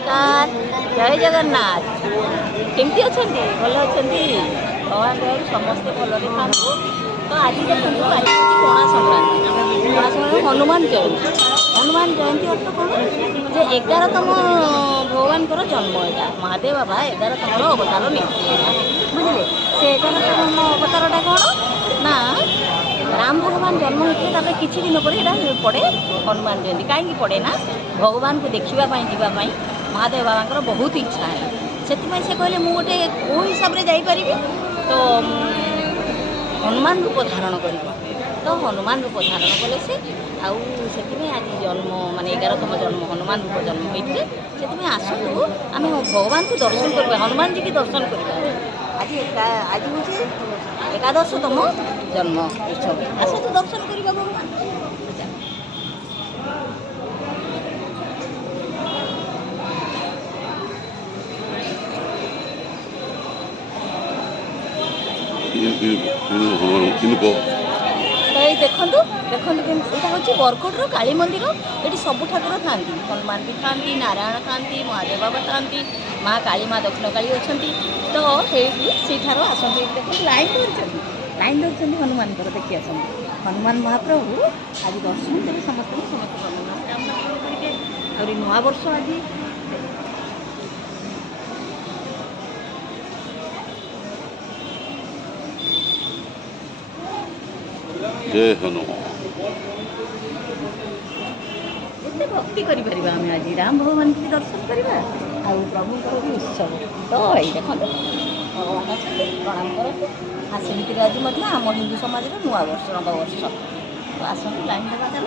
नमस्कार जय जगन्नाथ केमती अच्छा भल अच्छा भगवान दयालु समस्ते भलि था। तो आज देखो आज पणा संक्रांति हनुमान जयंती अर्थ कौन जे 11तम भगवान जन्म यहाँ महादेव बाबा 11तम अवतार नहीं बुझे से 11तम अवतारटा कौन ना राम भगवान जन्म होते किसी दिन पर पड़े हनुमान जयंती कहीं पड़े ना भगवान को देखापी जावाई महादेव बाबा बहुत इच्छा है से कहले मुझे कौ हिसाब से जापरि तो हनुमान रूप धारण कर तो हनुमान रूप धारण कले से आज जन्म माने 11तम जन्म हनुमान रूप जन्म होते से आसतु आम भगवान को दर्शन करवा हनुमान जी की दर्शन करवा आज आज हूँ 11तम जन्म उत्सव आसतु दर्शन करवा भगवान। तो ये देखु देखु यहाँ हूँ बरकोटर काली मंदिर ये सब ठाकुर था हनुमान भी था नारायण था महादेव बाबा था माँ काली माँ दक्षिण काली अच्छा तो सेठार आसत देख लाइन धरती हनुमान देखी आस हनुमान महाप्रभु आज दर्शन देवे समस्त नुआ वर्ष आज जय हनुमान एते भक्ति करें आम आज राम भगवान की दर्शन करवा आ प्रभुଙ୍କର भी उत्सव तो ये देखो भगवान अच्छा प्रणाम करते हाँ सेमती आज आम हिंदू समाज नुआ वर्ष नववर्ष तो आसतु लाइन देवा चल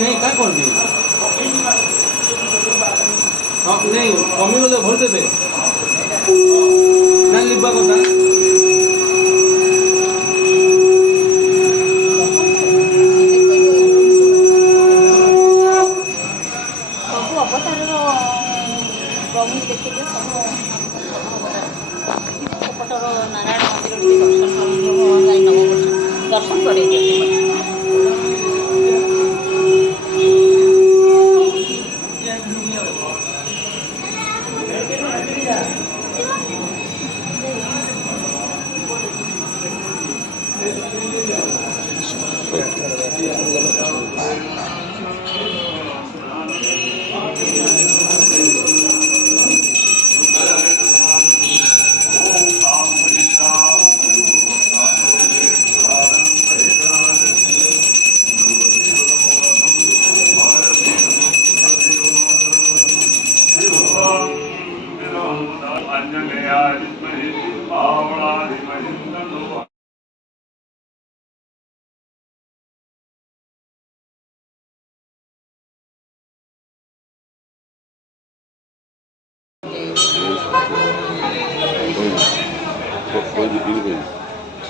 नहीं क्या कर नहीं कमी गले भर देवे ना लिखा कथा सब अवतार प्रभु देखिए सेपटर नारायण मंदिर दर्शन कर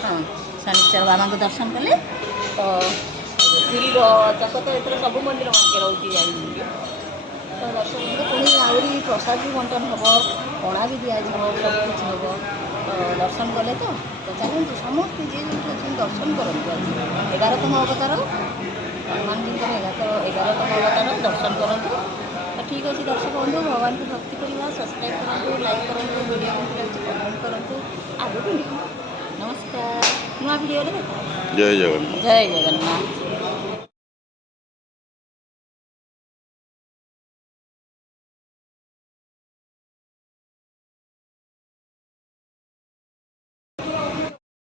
हाँ शनिश्चर बाबा को दर्शन कले तो पुरी चक तो ये सब मंदिर मानक रोचे जाए तो दर्शन पुणी आहरी प्रसाद भी बंटन हम पणा भी दिज्व सब किसी हम तो दर्शन कले तो चलते समस्ते जी दर्शन करूँ आज 11तम अवतार हनुमान जी 11तम अवतार दर्शन करूँ तो ठीक अच्छे दर्शक बंधु भगवान को भक्ति करवा सब्सक्राइब करूँ लाइक करूँ वीडियो कमेंट करूँ आगे नमस्कार नुआ वीडियो जय जगन्नाथ जय जगन्नाथ।